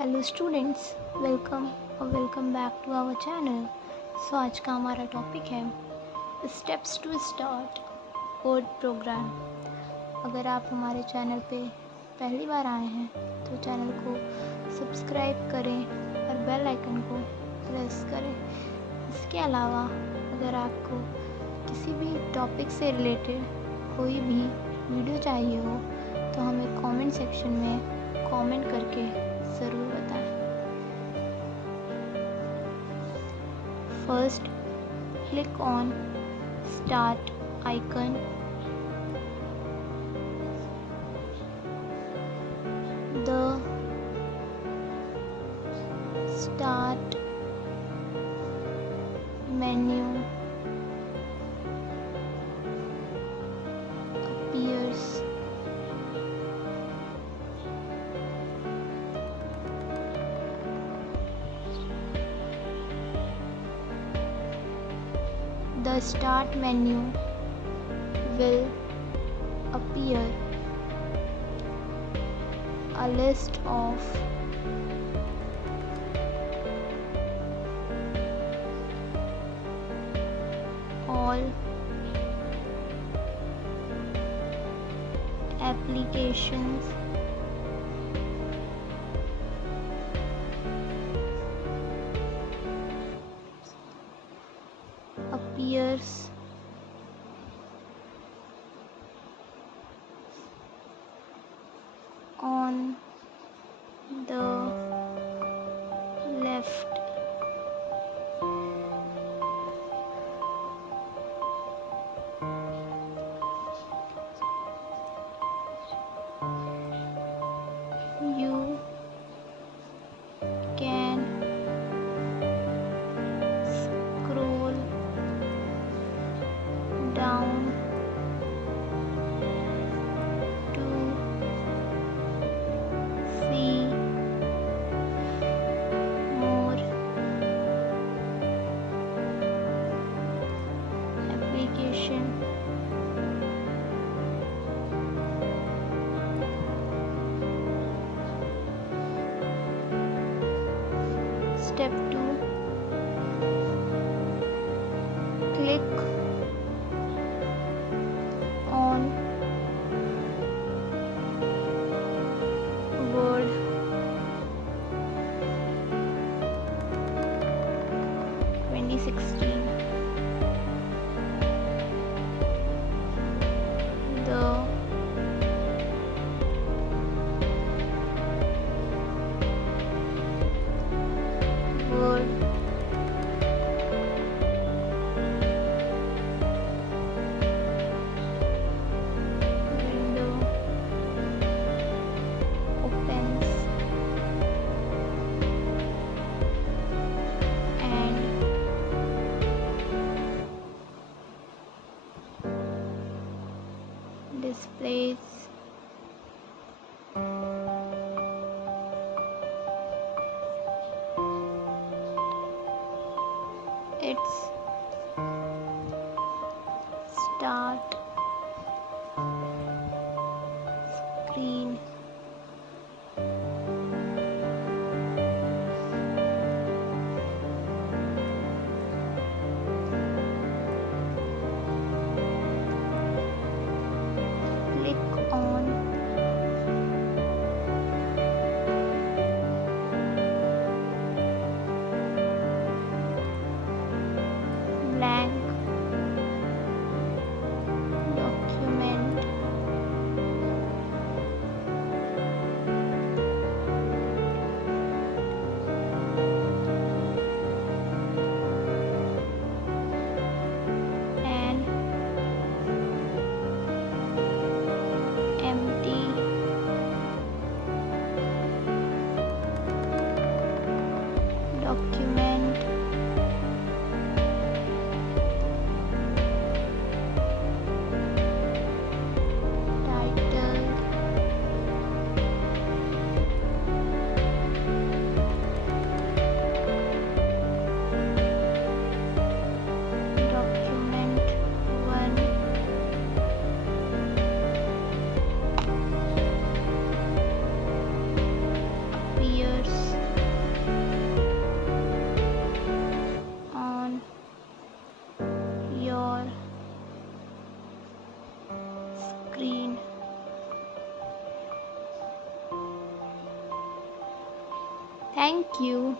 Hello students, welcome back to our channel. आज का हमारा टॉपिक है steps to start Word program. अगर आप हमारे चैनल पे पहली बार आए हैं तो चैनल को सब्सक्राइब करें और बेल आइकन को प्रेस करें। इसके अलावा अगर आपको किसी भी टॉपिक से रिलेटेड कोई भी वीडियो चाहिए हो तो हमें कमेंट सेक्शन में कमेंट करके ज़रूर बताएं। First, click on start icon. The start menu appears. The start menu will appear a list of all applications appears on the left. You can scroll down to see more application. Step 2, click on Word 2016. The Word thank you.